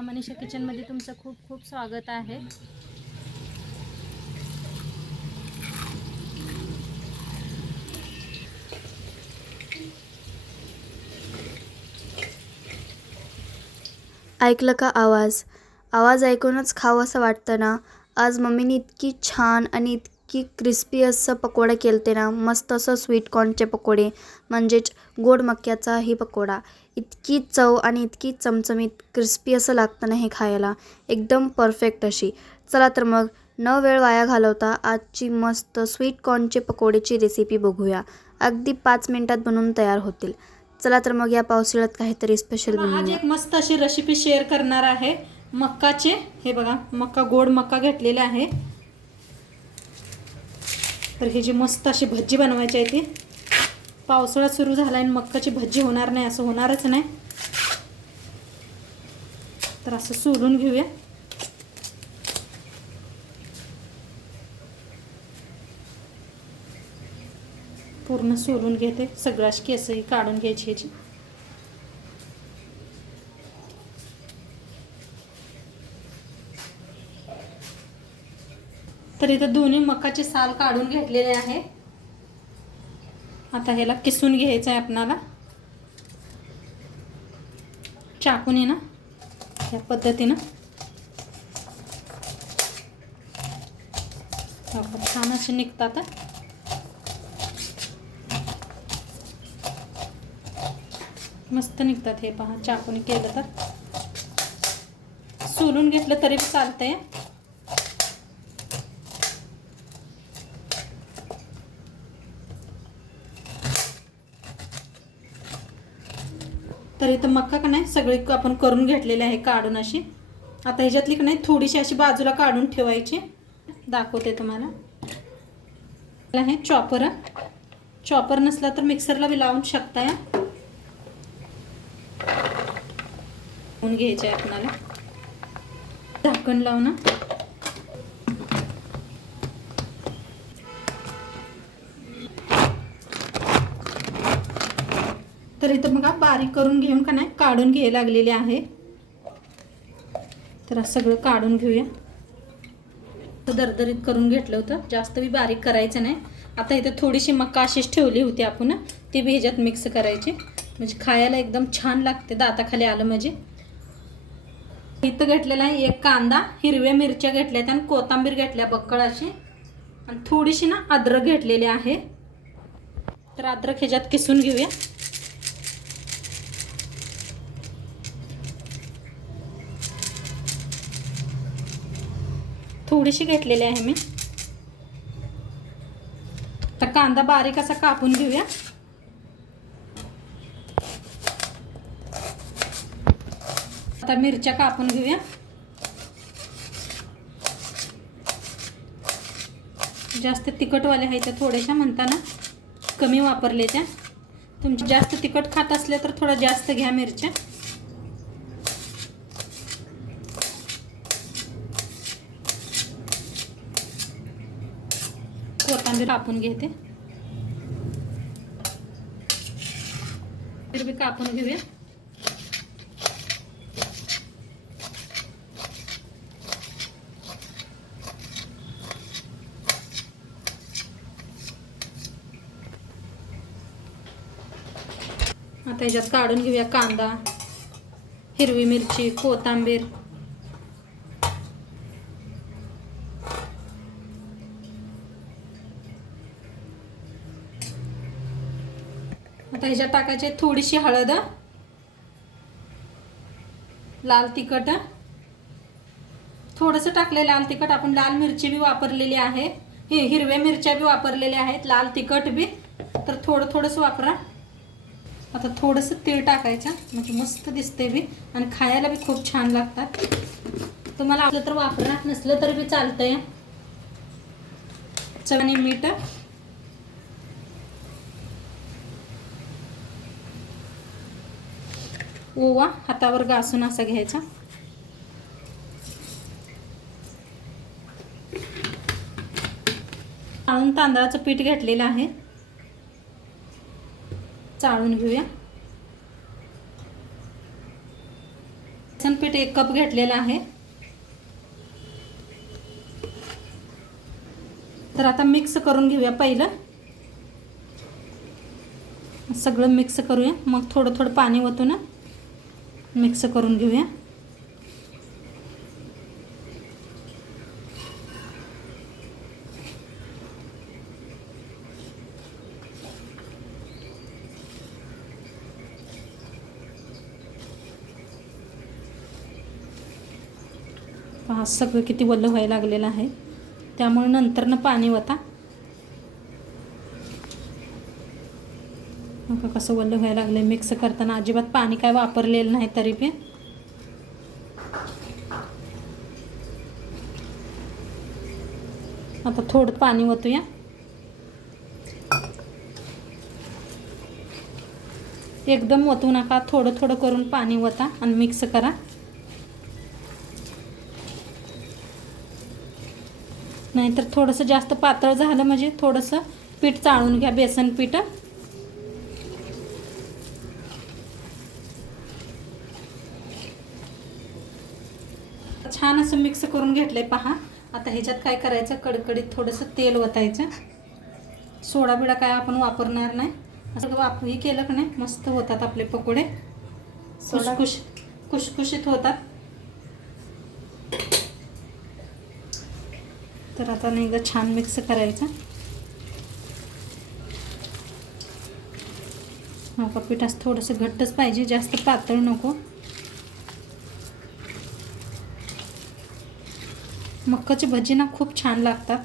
माझ्या मनीषा किचनमध्ये तुमचं खूप खूप स्वागत आहे. ऐकलं का आवाज? आवाज ऐकूनच खावं असं वाटतं ना. आज मम्मीने इतकी छान आणि इतकी क्रिस्पी असं पकोडे केलते ना, मस्त असं स्वीट कॉर्नचे पकोडे, म्हणजेच गोड मक्याचाही पकोडा. इतकी चव आणि इतकी चमचमीत क्रिस्पी असं लागतं ना हे खायला, एकदम परफेक्ट अशी. चला तर मग न वेळ वाया घालवता आजची मस्त स्वीट कॉर्नचे पकोडेची रेसिपी बघूया. अगदी 5 मिनिटात बनवून तयार होतील. चला तर मग या पावसाळ्यात काहीतरी स्पेशल आज बनवूया. एक मस्त अशी रेसिपी शेअर करणार आहे मक्काचे. हे बघा, मक्का, गोड मक्का घेतलेले आहे. तर हे जी मस्त अशी भज्जी बनवायची आहे ती. पावसाळा सुरू झाला आणि मक्काची भज्जी होणार नाही असं होणारच नाही. तर असं सोलून घेऊया. पूर्ण सोलून घेते, सगळ्याच केसही काढून घ्यायची ह्याची. तर इथं दोन्ही मकाचे साल काढून घेतलेले आहे. आता ह्याला किसून घ्यायचं आहे आपणाला. चाकूने ना या पद्धतीनं छान असे निघतात. मस्त निघतात हे पहा, चाकूने केलं तर. सोलून घेतलं तरी चालतंय. तर इथं मक्का का नाही सगळी आपण करून घेतलेले आहे काढून अशी. आता ह्याच्यातली का नाही थोडीशी अशी बाजूला काढून ठेवायची. दाखवते तुम्हाला. आहे चॉपर. चॉपर नसला तर मिक्सरला बी लावून शकताय. घ्यायचे आहे आपल्याला. झाकण लावून तर इथं बघा बारीक करून घेऊन का नाही काढून घ्यायला लागलेले आहे. तर सगळं काढून घेऊया. दरदरीत करून घेतलं होतं, जास्त बी बारीक करायचं नाही. आता इथं थोडीशी मक्का अशीच ठेवली होती आपण, ती बी ह्याच्यात मिक्स करायची, म्हणजे खायला एकदम छान लागते. दाताखाली आलं म्हणजे. इथं घेतलेला आहे एक कांदा, हिरव्या मिरच्या घेतल्यात आणि कोथिंबीर घेतल्या बक्कळ अशी, आणि थोडीशी ना अद्रक घेतलेली आहे. तर अद्रक ह्याच्यात किसून घेऊया. थोडीशी घेतलेली आहे मी. तर कांदा बारीक असा कापून घेऊया. आता मिरच्या कापून घेऊया. जास्त तिखटवाल्या आहेत त्या थोड्याशा, म्हणताना कमी वापरले त्या. तुमची जास्त तिखट खात असले तर थोडा जास्त घ्या मिरच्या. कोथिंबीर कापून घेते. हिरवी कापून घेऊया. आता ह्याच्यात काढून घेऊया कांदा, हिरवी मिरची, कोथिंबीर. आता ह्याच्यात टाकायचे थोडीशी हळद, लाल तिखट थोडंसं टाकले. लाल तिखट आपण लाल मिरची बी वापरलेली आहे, हिरव्या मिरच्या बी वापरलेल्या आहेत, लाल तिखट बी. तर थोडं थोडंसं वापरा. आता थोडंसं तीळ टाकायचं, म्हणजे मस्त दिसते बी आणि खायला बी खूप छान लागतात. तुम्हाला आपलं तर वापरा, नसलं तरी बी चालतंय. चवीने मीठ, ओवा हातावर घासून असा घ्यायचा. चाळून तांदळाचं पीठ घेतलेलं आहे, चाळून घेऊया. बेसन पीठ पीठ 1 कप घेतलेलं आहे. तर आता मिक्स करून घेऊया. पहिलं सगळं मिक्स करूया, मग थोडं थोडं पाणी ओतून मिक्स करून घेऊया. पहा सगळं किती वल्ल व्हायला लागलेलं आहे, त्यामुळे नंतरनं पाणी ओता. मग कसं वल्ल व्हायला लागलं. मिक्स करताना अजिबात पाणी काय वापरलेलं नाही तरी पण. आता थोडं पाणी ओतूया. एकदम ओतू नका, थोडं थोडं करून पाणी ओता आणि मिक्स करा. नाहीतर थोडंसं जास्त पातळ झालं म्हणजे थोडंसं पीठ चाळून घ्या, बेसन पीठ. छान असं मिक्स करून घेतलंय पहा. आता ह्याच्यात काय करायचं, कडकडीत थोडंसं तेल ओतायचं. सोडा बिडा काय आपण वापरणार नाही. असं हे केलं की नाही मस्त होतात आपले पकोडे. खुशखुशीत होतात. तर आता नाही एकदा छान मिक्स करायचं. मका पीठ असं थोडंसं घट्टच पाहिजे, जास्त पातळ नको. मक्काची भजी ना खूप छान लागतात.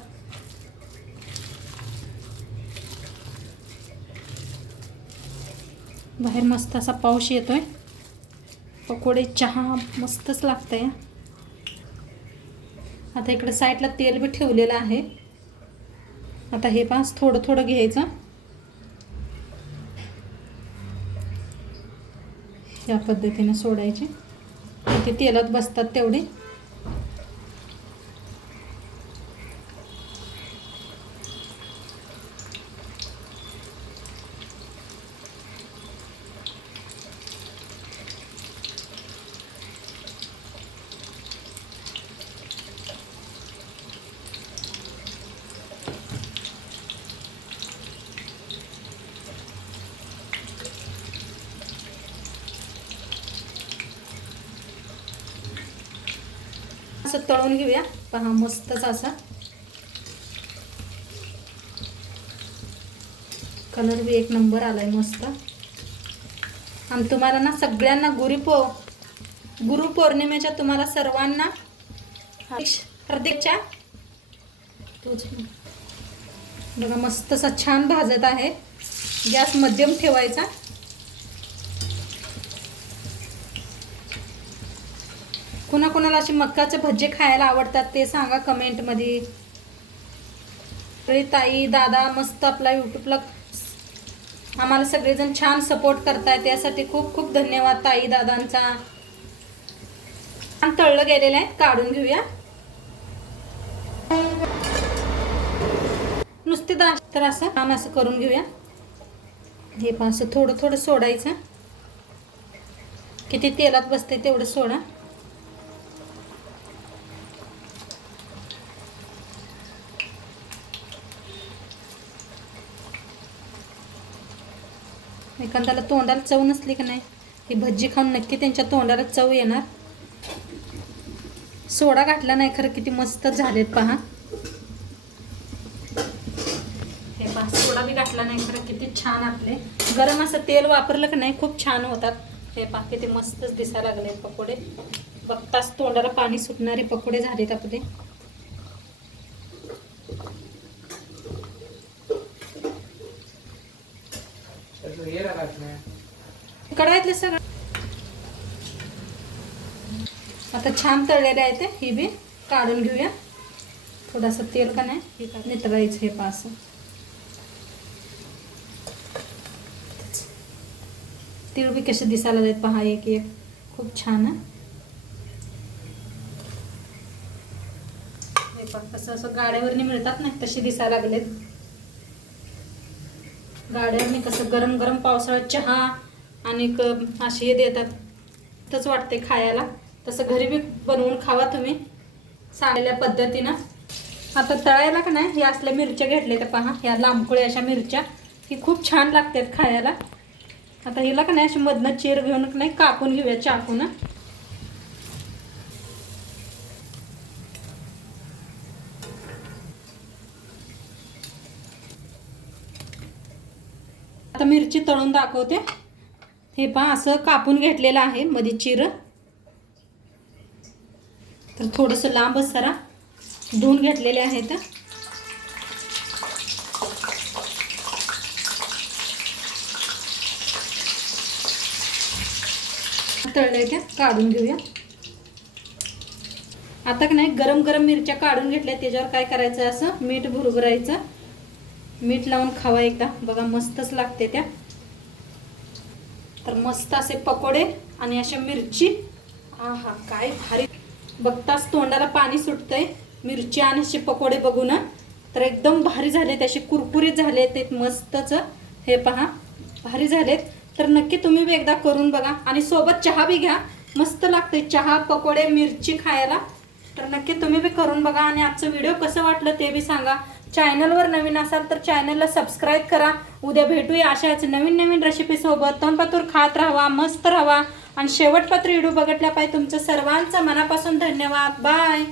बाहेर मस्त असा पाऊस येतोय. पकोडे चहा मस्तच लागतंय. आता इकडे साईडला तेल बी ठेवलेलं आहे. आता हे पास थोडं थोडं घ्यायचं. या पद्धतीने सोडायचे. ते तेलात बसतात तेवढे. असं तळून घेऊया. पहा मस्तच असा कलर बी 1 नंबर आलाय मस्त. आणि तुम्हाला ना सगळ्यांना गुरुपौर्णिमेच्या तुम्हाला सर्वांना हार्दिकच्या. बघा मस्त असा छान भाजत आहे. गॅस मध्यम ठेवायचा. कोणाकोणाला अशी मक्काचे भज्जे खायला आवडतात ते सांगा कमेंटमध्ये. ताई दादा मस्त आपला यूट्यूबला आम्हाला सगळेजण छान सपोर्ट करताय, त्यासाठी खूप खूप धन्यवाद ताई दादांचा. छान तळलं गेलेलं आहे, काढून घेऊया. नुसते तर असं छान असं करून घेऊया. हे पण असं थोडं थोडं सोडायचं. किती तेलात बसते तेवढं सोडा. एखाद्याला तोंडाला चव नसली की नाही, ही भजी खाऊन नक्की त्यांच्या तोंडाला चव येणार. सोडा घातला नाही खरं किती मस्त झालेत पहा. हे पहा सोडा बी घातला नाही खरं किती छान आपले गरम असं तेल वापरलं की नाही खूप छान होतात. हे पहा किती मस्तच दिसायला लागले पकोडे. बघताच तोंडाला पाणी सुटणारे पकोडे झालेत आपले. कढाईतले सगळं आता छान तळलेले आहेत. ही बी काढून घेऊया. थोडासा तेल का नाही नितळायचं. हे पास तीळ बी कसे दिसायला लागलेत पहा. एक एक खूप छान आहे. हे पहा कसं असं गाड्यावरनी मिळतात ना तशी दिसायला लागलेत. गाड्यावरनी कसं गरम गरम पावसाळ्यात चहा आणि असे देतात तसंच वाटते खायला. तसं घरी बी बनवून खावा तुम्ही सांगितल्या पद्धतीनं. आता तळायला का नाही हे असल्या मिरच्या घेतल्या तर पहा, ह्या लांबकुळे अशा मिरच्या ही खूप छान लागतात खायला. आता हिला का नाही अशी मधनं चीर घेऊन नाही कापून घेऊया चाकून. आता मिरची तळून दाखवते. हे पहा असं कापून घेतलेलं आहे मध्ये चिर. तर थोडंसं लांबच जरा धुवून घेतलेले आहेत. तळले त्या काढून घेऊया. आता का नाही गरम गरम मिरच्या काढून घेतल्या त्याच्यावर काय करायचं असं मीठ भुरभुरायचं. मीठ लावून खावा एकदा बघा मस्तच लागते त्या. तर मस्त असे पकोडे आणि अशा मिरची आहा काय भारी. बघताच तोंडाला पाणी सुटतंय मिरची आणि असे पकोडे बघून. तर एकदम भारी झाले असे कुरकुरीत झाले ते मस्तच. हे पहा भारी झालेत. तर नक्की तुम्ही बी एकदा करून बघा आणि सोबत चहा बी घ्या मस्त लागते चहा पकोडे मिरची खायला. तर नक्की तुम्ही बी करून बघा आणि आजचं व्हिडिओ कसं वाटलं ते बी सांगा. चॅनलवर नवीन असाल तर चॅनलला सबस्क्राईब करा. उद्या भेटूया अशाच नवीन नवीन रेसिपी सोबत. तोंडपातूर खात राहावा मस्त राहावा आणि शेवटपात्र व्हिडिओ बघितल्या पाहिजे. तुमचं सर्वांचं मनापासून धन्यवाद. बाय.